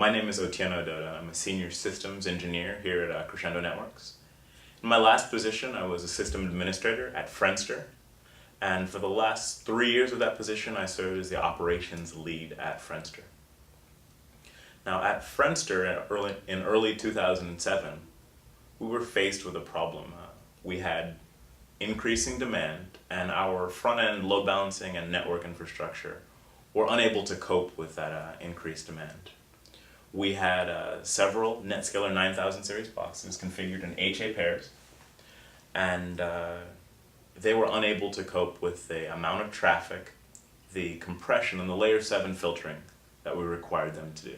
My name is Otieno Ododa. I'm a senior systems engineer here at Crescendo Networks. In my last position, I was a system administrator at Friendster, and for the last 3 years of that position, I served as the operations lead at Friendster. Now, at Friendster in early 2007, we were faced with a problem. We had increasing demand, and our front-end load balancing and network infrastructure were unable to cope with that increased demand. We had several NetScaler 9000 series boxes configured in HA pairs, and they were unable to cope with the amount of traffic, the compression, and the layer 7 filtering that we required them to do.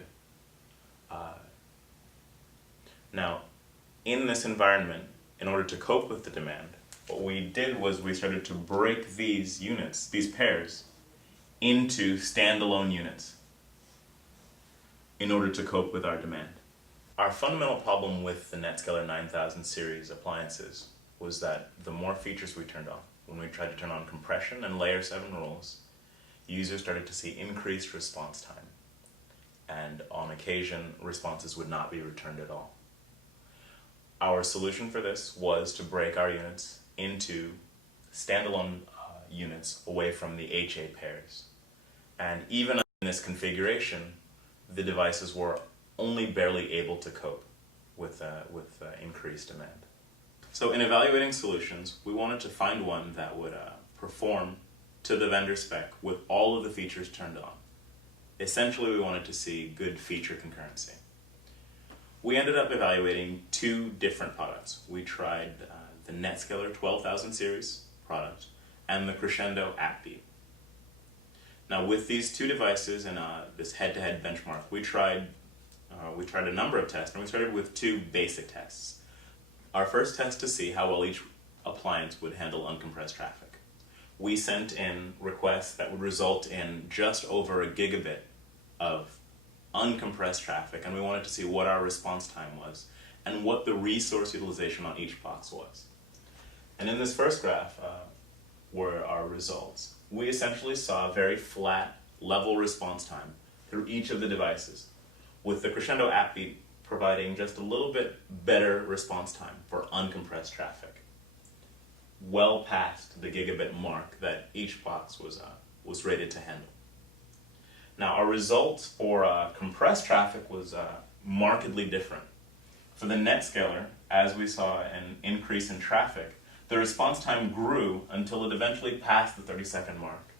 Now, in this environment, in order to cope with the demand, what we did was we started to break these units, these pairs, into standalone units in order to cope with our demand. Our fundamental problem with the NetScaler 9000 series appliances was that the more features we turned on, when we tried to turn on compression and layer 7 rules, users started to see increased response time, and on occasion responses would not be returned at all. Our solution for this was to break our units into standalone units away from the HA pairs. And even in this configuration, the devices were only barely able to cope with increased demand. So in evaluating solutions, we wanted to find one that would perform to the vendor spec with all of the features turned on. Essentially, we wanted to see good feature concurrency. We ended up evaluating 2 different products. We tried the NetScaler 12000 series product and the Crescendo AppBeat. Now, with these 2 devices and this head-to-head benchmark, we tried a number of tests, and we started with 2 basic tests. Our first test to see how well each appliance would handle uncompressed traffic. We sent in requests that would result in just over a gigabit of uncompressed traffic, and we wanted to see what our response time was and what the resource utilization on each box was. And in this first graph were our results. We essentially saw a very flat, level response time through each of the devices, with the Crescendo AppBeat providing just a little bit better response time for uncompressed traffic, well past the gigabit mark that each box was rated to handle. Now, our results for compressed traffic was markedly different. For the NetScaler, as we saw an increase in traffic, the response time grew until it eventually passed the 30-second mark.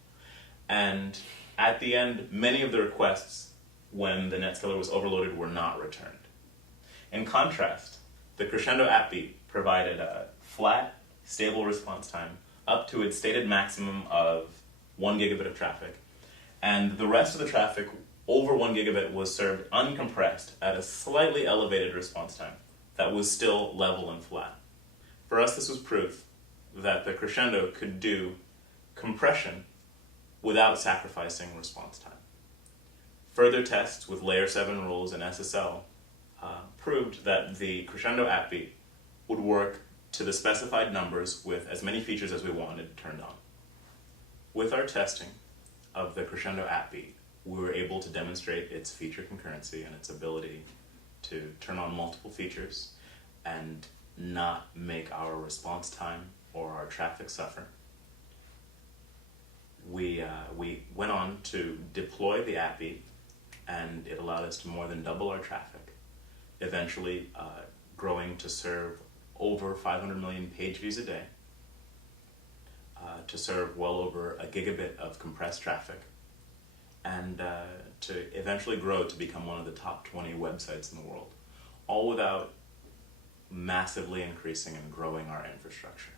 And at the end, many of the requests when the NetScaler was overloaded were not returned. In contrast, the Crescendo AppBeat provided a flat, stable response time up to its stated maximum of 1 gigabit of traffic, and the rest of the traffic over 1 gigabit was served uncompressed at a slightly elevated response time that was still level and flat. For us, this was proof that the Crescendo could do compression without sacrificing response time. Further tests with layer 7 rules and SSL proved that the Crescendo AppBeat would work to the specified numbers with as many features as we wanted turned on. With our testing of the Crescendo AppBeat, we were able to demonstrate its feature concurrency and its ability to turn on multiple features and not make our response time or our traffic suffer. We went on to deploy the AppBeat, and it allowed us to more than double our traffic, eventually growing to serve over 500 million page views a day, to serve well over a gigabit of compressed traffic, and to eventually grow to become one of the top 20 websites in the world, all without massively increasing and growing our infrastructure.